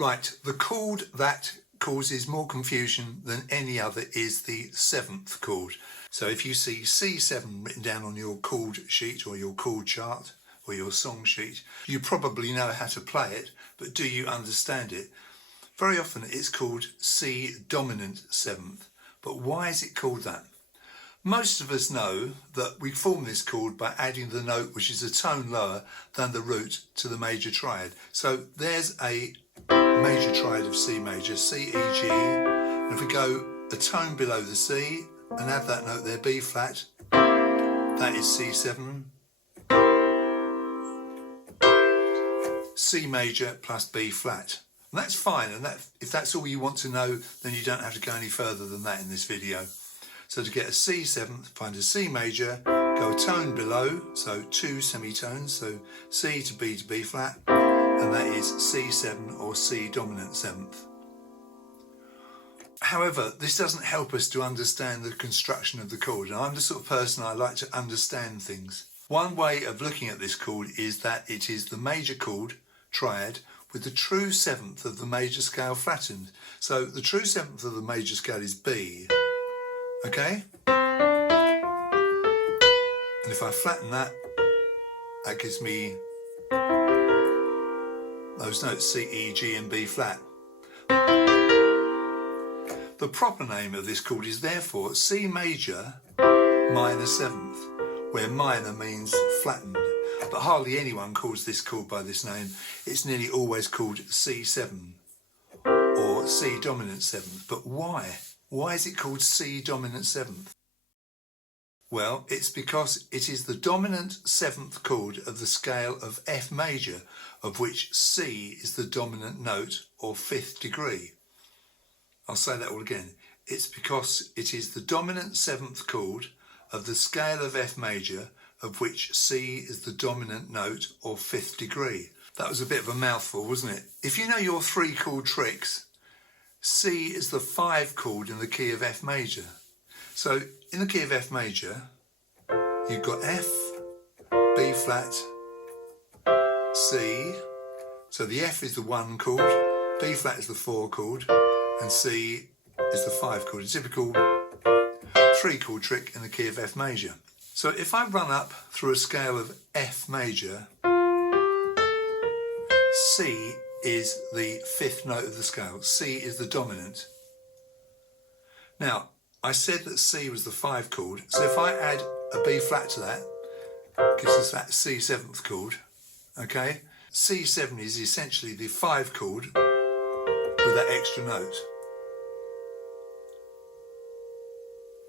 Right, the chord that causes more confusion than any other is the 7th chord. So if you see C7 written down on your chord sheet or your chord chart or your song sheet, you probably know how to play it, but do you understand it? Very often it's called C dominant 7th, but why is it called that? Most of us know that we form this chord by adding the note which is a tone lower than the root to the major triad. So there's a major triad of C major, C, E, G, and if we go a tone below the C and add that note there, B flat, that is C7, C major plus B flat. And that's fine, and if that's all you want to know, then you don't have to go any further than that in this video. So to get a C7, find a C major, go a tone below, so 2 semitones, so C to B flat, and that is C7 or C dominant 7th. However, this doesn't help us to understand the construction of the chord, and I'm the sort of person I like to understand things. One way of looking at this chord is that it is the major chord, triad, with the true 7th of the major scale flattened. So the true 7th of the major scale is B. Okay? And if I flatten that, that gives me those notes C, E, G and B flat. The proper name of this chord is therefore C major minor 7th, where minor means flattened. But hardly anyone calls this chord by this name. It's nearly always called C7 or C dominant 7th. But why? Why is it called C dominant 7th? Well, it's because it is the dominant 7th chord of the scale of F major, of which C is the dominant note or 5th degree. I'll say that all again. It's because it is the dominant 7th chord of the scale of F major, of which C is the dominant note or 5th degree. That was a bit of a mouthful, wasn't it? If you know your 3 chord tricks, C is the 5 chord in the key of F major. So in the key of F major, you've got F, B flat, C. So the F is the 1 chord, B flat is the 4 chord, and C is the 5 chord. A typical 3 chord trick in the key of F major. So if I run up through a scale of F major, C is the 5th note of the scale. C is the dominant. Now, I said that C was the 5 chord, so if I add a B flat to that, gives us that C 7th chord, okay? C7 is essentially the 5 chord with that extra note.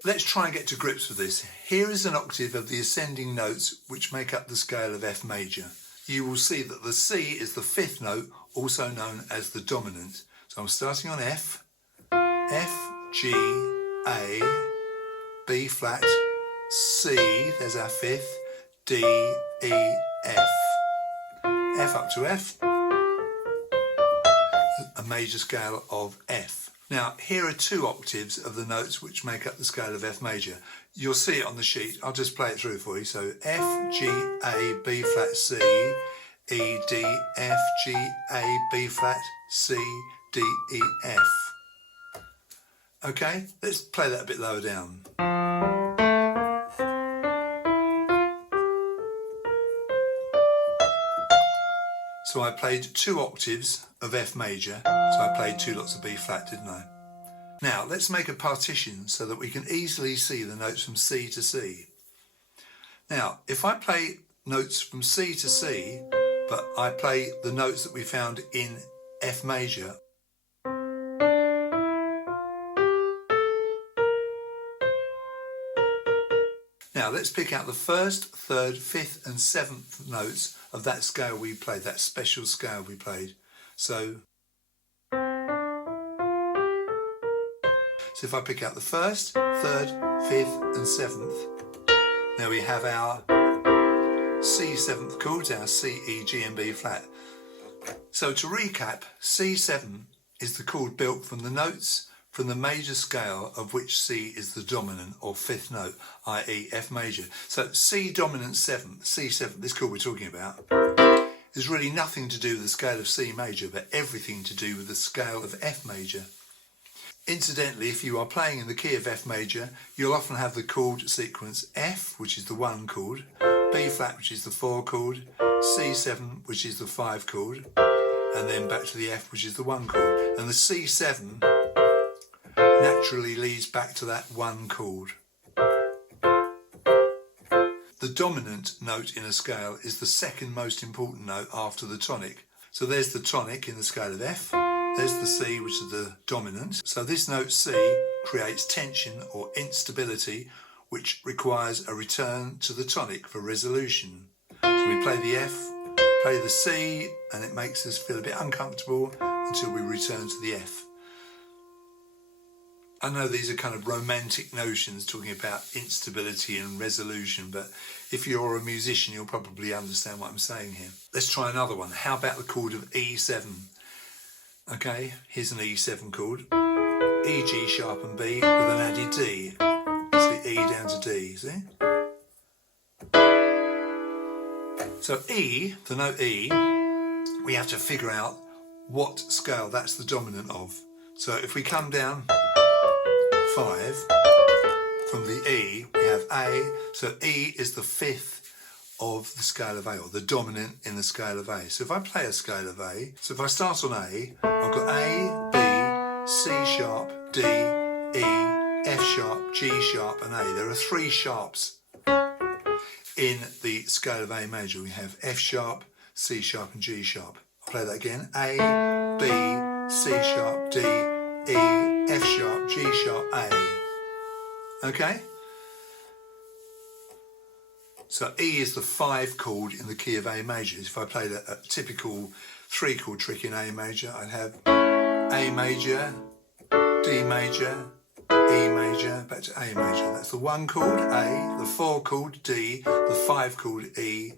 Let's try and get to grips with this. Here is an octave of the ascending notes which make up the scale of F major. You will see that the C is the 5th note, also known as the dominant. So I'm starting on F, F, G, A, B flat, C, there's our 5th, D, E, F. F up to F, a major scale of F. Now, here are 2 octaves of the notes which make up the scale of F major. You'll see it on the sheet. I'll just play it through for you. So F, G, A, B flat, C, E, D, F, G, A, B flat, C, D, E, F. Okay, let's play that a bit lower down. So I played 2 octaves of F major, so I played 2 lots of B flat, didn't I? Now let's make a partition so that we can easily see the notes from C to C. Now if I play notes from C to C, but I play the notes that we found in F major, now let's pick out the 1st, 3rd, 5th and 7th notes of that scale we played, that special scale we played. So if I pick out the 1st, 3rd, 5th and 7th, now we have our C 7th chords, our C, E, G and B flat. So to recap, C7 is the chord built from the notes from the major scale of which C is the dominant or 5th note, i.e. F major. So C dominant 7th, C7, this chord we're talking about, is really nothing to do with the scale of C major, but everything to do with the scale of F major. Incidentally, if you are playing in the key of F major, you'll often have the chord sequence F, which is the 1 chord, B flat, which is the 4 chord, C7, which is the 5 chord, and then back to the F, which is the 1 chord. And the C7 naturally leads back to that 1 chord. The dominant note in a scale is the second most important note after the tonic. So there's the tonic in the scale of F, there's the C, which is the dominant. So this note C creates tension or instability, which requires a return to the tonic for resolution. So we play the F, play the C, and it makes us feel a bit uncomfortable until we return to the F. I know these are kind of romantic notions talking about instability and resolution, but if you're a musician, you'll probably understand what I'm saying here. Let's try another one. How about the chord of E7? Okay, here's an E7 chord. E, G sharp and B with an added D. It's the E down to D, see? So E, the note E, we have to figure out what scale that's the dominant of. So if we come down 5 from the E, we have A. So E is the 5th of the scale of A, or the dominant in the scale of A. So if I play a scale of A, so if I start on A, I've got A, B, C sharp, D, E, F sharp, G sharp and A. There are 3 sharps in the scale of A major. We have F sharp, C sharp and G sharp. I'll play that again. A, B, C sharp, D, E, F sharp, G sharp, A. Okay? So E is the 5 chord in the key of A major. If I played a typical 3 chord trick in A major, I'd have A major, D major, E major, back to A major. That's the 1 chord, A, the 4 chord, D, the 5 chord, E,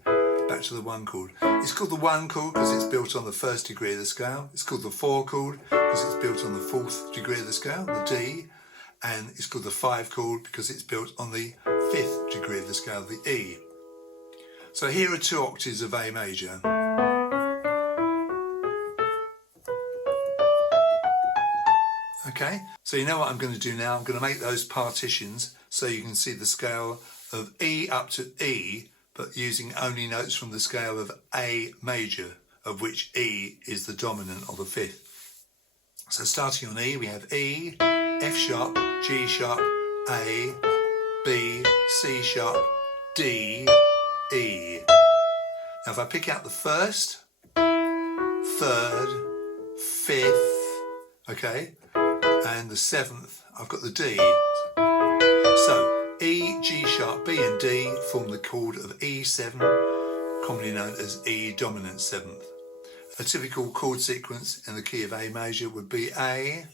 back to the 1 chord. It's called the 1 chord because it's built on the 1st degree of the scale. It's called the 4 chord because it's built on the 4th degree of the scale, the D. And it's called the 5 chord because it's built on the 5th degree of the scale, the E. So here are 2 octaves of A major. Okay, so you know what I'm going to do now? I'm going to make those partitions so you can see the scale of E up to E, but using only notes from the scale of A major, of which E is the dominant or the 5th. So starting on E, we have E, F sharp, G sharp, A, B, C sharp, D, E. Now if I pick out the 1st, 3rd, 5th, okay, and the 7th, I've got the D. So E, G sharp, B and D form the chord of E7, commonly known as E dominant 7th. A typical chord sequence in the key of A major would be A,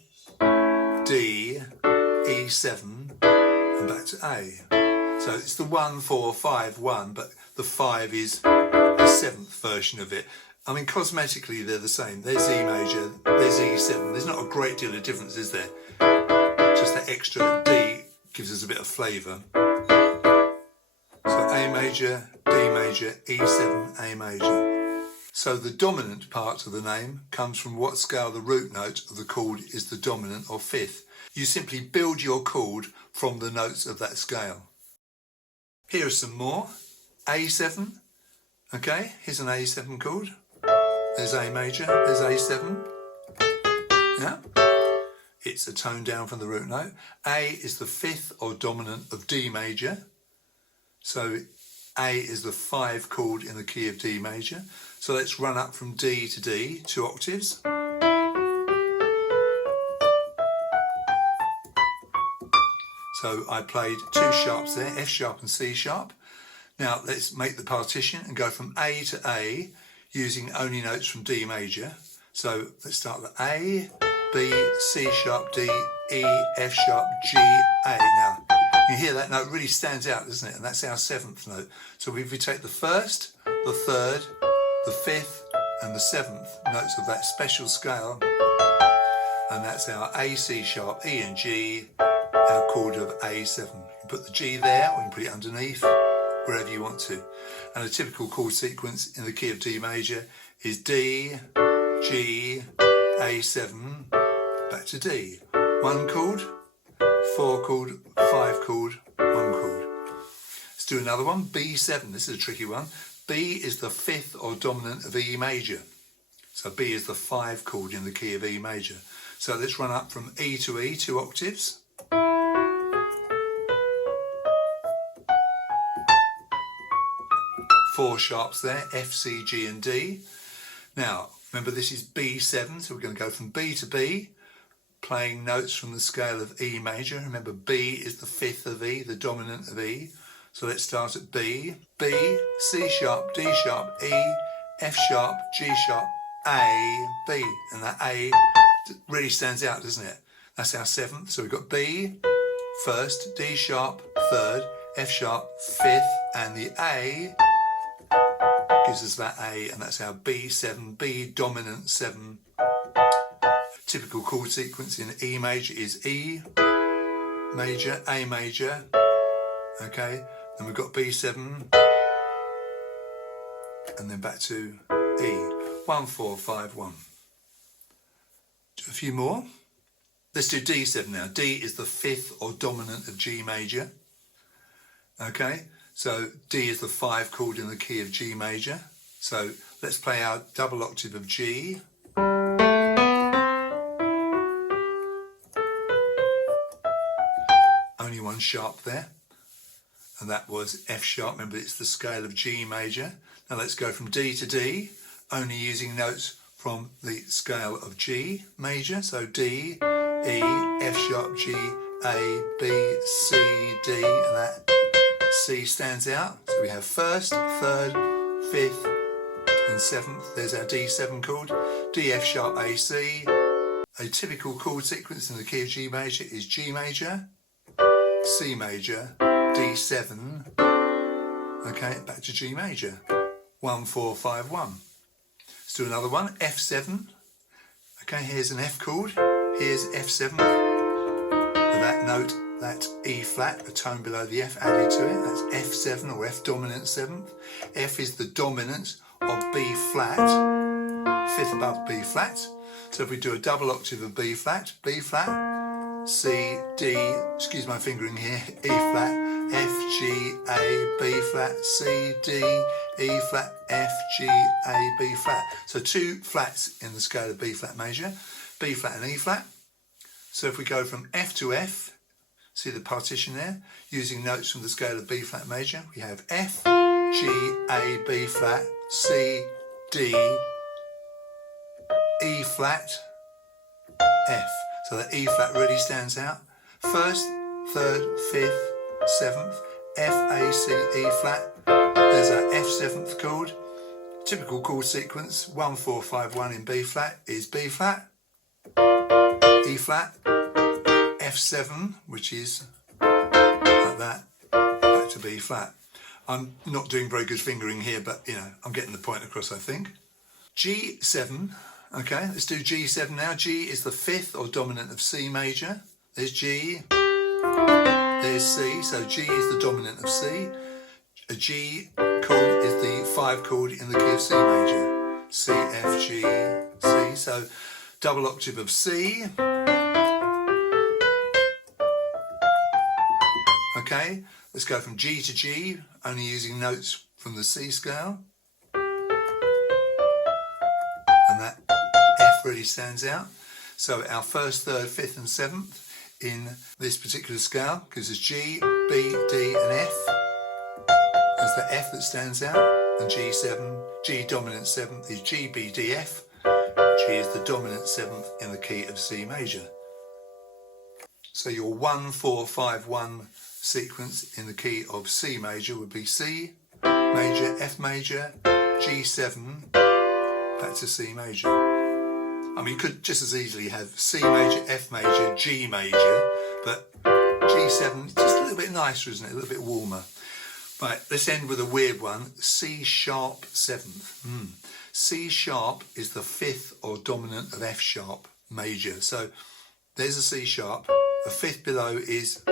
D, E7 and back to A. So it's the 1, 4, 5, 1, but the 5 is the 7th version of it. I mean, cosmetically they're the same. There's E major, there's E7. There's not a great deal of difference, is there? Just that extra D gives us a bit of flavour. So A major, D major, E7, A major. So the dominant part of the name comes from what scale the root note of the chord is the dominant or 5th. You simply build your chord from the notes of that scale. Here are some more. A7, okay, here's an A7 chord. There's A major, there's A7. Yeah, it's a tone down from the root note. A is the 5th or dominant of D major. So A is the 5 chord in the key of D major. So let's run up from D to D, 2 octaves. So I played 2 sharps there, F sharp and C sharp. Now let's make the partition and go from A to A using only notes from D major. So let's start with A, B, C sharp, D, E, F sharp, G, A. Now you hear that note really stands out, doesn't it? And that's our 7th note. So if we take the 1st, the 3rd, the 5th and the 7th notes of that special scale, and that's our A, C sharp, E and G, our chord of A7. You put the G there, or you can put it underneath, wherever you want to. And a typical chord sequence in the key of D major is D, G, A7, back to D. 1 chord, 4 chord, 5 chord, 1 chord. Let's do another one, B7. This is a tricky one. B is the 5th or dominant of E major. So B is the 5 chord in the key of E major. So let's run up from E to E, 2 octaves. Four sharps there, F, C, G and D. Now, remember this is B7, so we're going to go from B to B, playing notes from the scale of E major. Remember B is the 5th of E, the dominant of E. So let's start at B. B, C sharp, D sharp, E, F sharp, G sharp, A, B. And that A really stands out, doesn't it? That's our 7th. So we've got B, 1st, D sharp, 3rd, F sharp, 5th, and the A gives us that A, and that's our B7, B dominant 7. Typical chord sequence in E major is E major, A major, okay, then we've got B7, and then back to E, 1, 4, 5, 1. Do a few more. Let's do D7 now. D is the 5th or dominant of G major, okay. So D is the 5 chord in the key of G major. So let's play our double octave of G. Only 1 sharp there. And that was F sharp. Remember, it's the scale of G major. Now let's go from D to D, only using notes from the scale of G major. So D, E, F sharp, G, A, B, C, D, and that C stands out. So we have 1st, 3rd, 5th and 7th. There's our D7 chord. D, F sharp, A, C. A typical chord sequence in the key of G major is G major, C major, D7. Okay, back to G major. 1, 4, 5, 1. Let's do another one, F7. Okay, here's an F chord. Here's F7. With that note, that E flat, a tone below the F added to it. That's F7 or F dominant 7th. F is the dominant of B flat, 5th above B flat. So if we do a double octave of B flat, C, D, excuse my fingering here, E flat, F, G, A, B flat, C, D, E flat, F, G, A, B flat. So 2 flats in the scale of B flat major, B flat and E flat. So if we go from F to F, see the partition there, using notes from the scale of B flat major, we have F, G, A, B flat, C, D, E flat, F. So that E flat really stands out. 1st, 3rd, 5th, 7th, F, A, C, E flat. There's our F7th chord. Typical chord sequence, 1, 4, 5, 1 in B flat is B flat, E flat, F7, which is like that, back to B flat. I'm not doing very good fingering here, but you know, I'm getting the point across, I think. G7, okay, let's do G7 now. G is the 5th or dominant of C major. There's G, there's C, so G is the dominant of C. A G chord is the 5 chord in the key of C major. C, F, G, C, so double octave of C. Okay, let's go from G to G, only using notes from the C scale. And that F really stands out. So our 1st, 3rd, 5th and 7th in this particular scale gives us G, B, D and F. There's the F that stands out. And G7, G dominant 7th is G, B, D, F. G is the dominant 7th in the key of C major. So your 1, 4, 5, 1 sequence in the key of C major would be C major, F major, G7, back to C major. I mean, you could just as easily have C major, F major, G major, but G7 is just a little bit nicer, isn't it? A little bit warmer. Right, let's end with a weird one. C sharp 7th. C sharp is the 5th or dominant of F sharp major. So there's a C sharp. The 5th below is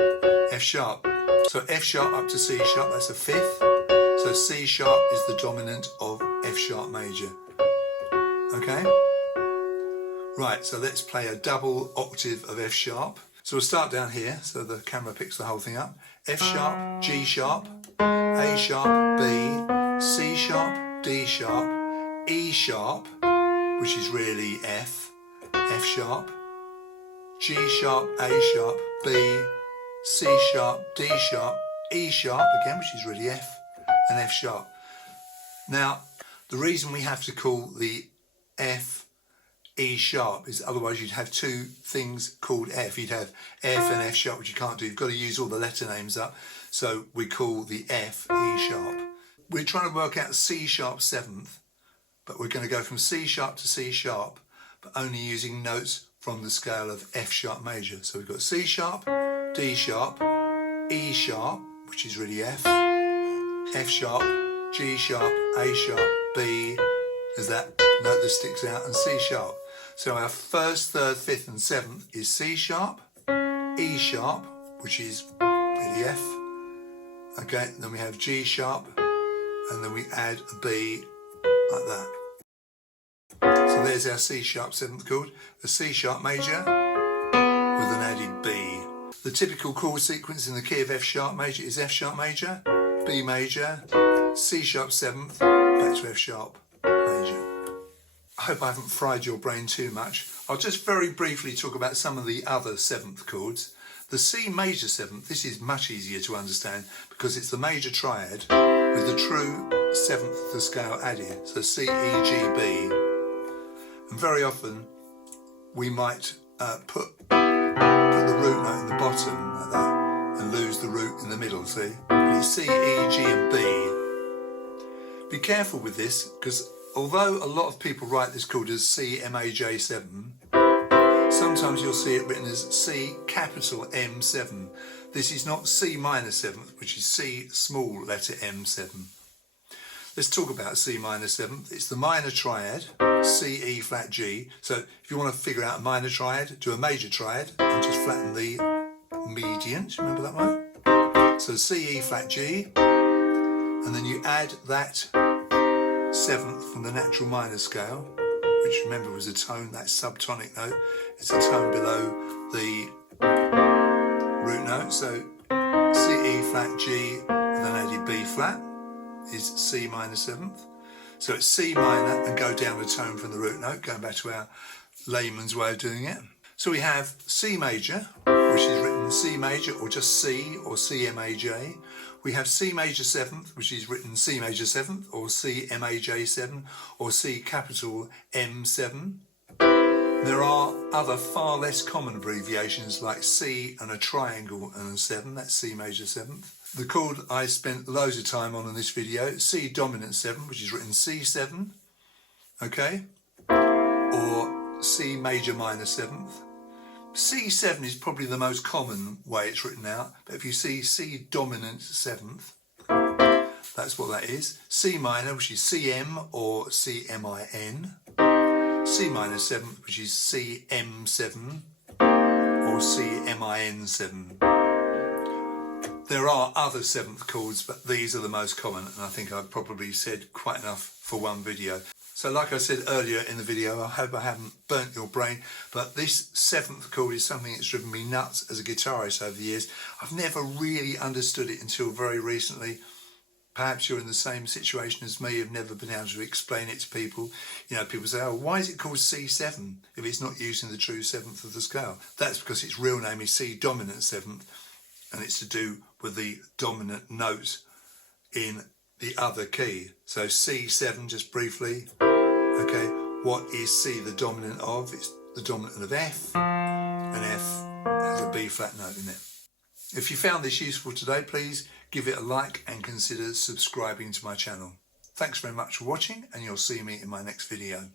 F sharp. So F sharp up to C sharp, that's a 5th. So C sharp is the dominant of F sharp major. Okay? Right, so let's play a double octave of F sharp. So we'll start down here, so the camera picks the whole thing up. F sharp, G sharp, A sharp, B, C sharp, D sharp, E sharp, which is really F, F sharp, G sharp, A sharp, B, C sharp, D sharp, E sharp again, which is really F, and F sharp. Now, the reason we have to call the F E sharp is otherwise you'd have two things called F. You'd have F and F sharp, which you can't do. You've got to use all the letter names up. So we call the F E sharp. We're trying to work out C sharp 7th, but we're going to go from C sharp to C sharp, but only using notes from the scale of F sharp major. So we've got C sharp, D sharp, E sharp, which is really F, F sharp, G sharp, A sharp, B, there's that note that sticks out, and C sharp. So our first, third, fifth and seventh is C sharp, E sharp, which is really F. Okay, then we have G sharp, and then we add a B like that. So there's our C sharp 7th chord, the C sharp major with an added B. The typical chord sequence in the key of F sharp major is F sharp major, B major, C sharp 7th, back to F sharp major. I hope I haven't fried your brain too much. I'll just very briefly talk about some of the other 7th chords. The C major 7th, this is much easier to understand because it's the major triad with the true 7th of the scale added. So C, E, G, B. And very often we might put the root note in the bottom like that and lose the root in the middle, see? But it's C, E, G and B. Be careful with this because although a lot of people write this chord as C, Maj 7, sometimes you'll see it written as C capital M7. This is not C minor 7th, which is C small letter M7. Let's talk about C minor 7th. It's the minor triad, C, E, flat, G. So if you want to figure out a minor triad, do a major triad and just flatten the median. Do you remember that one? So C, E, flat, G. And then you add that 7th from the natural minor scale, which remember was a tone, that subtonic note. It's a tone below the root note. So C, E, flat, G, and then added B flat is C minor 7th. So it's C minor and go down a tone from the root note, going back to our layman's way of doing it. So we have C major, which is written C major or just C or C Maj. We have C major 7th, which is written C major 7th or C Maj 7 or C capital M7. There are other far less common abbreviations like C and a triangle and a 7, that's C major 7th. The chord I spent loads of time on in this video, C dominant 7, which is written C7, okay, or C major minor 7th. C7 is probably the most common way it's written out, but if you see C dominant 7th, that's what that is. C minor, which is CM or CMIN. C minor 7th, which is CM7 or CMIN7. There are other 7th chords, but these are the most common, and I think I've probably said quite enough for one video. So like I said earlier in the video, I hope I haven't burnt your brain, but this 7th chord is something that's driven me nuts as a guitarist over the years. I've never really understood it until very recently. Perhaps you're in the same situation as me, you've never been able to explain it to people. You know, people say, oh, why is it called C7 if it's not using the true 7th of the scale? That's because its real name is C dominant 7th, and it's to do with the dominant note in the other key. So C7, just briefly, okay, what is C the dominant of? It's the dominant of F, and F has a B flat note in it. If you found this useful today, please give it a like and consider subscribing to my channel. Thanks very much for watching, and you'll see me in my next video.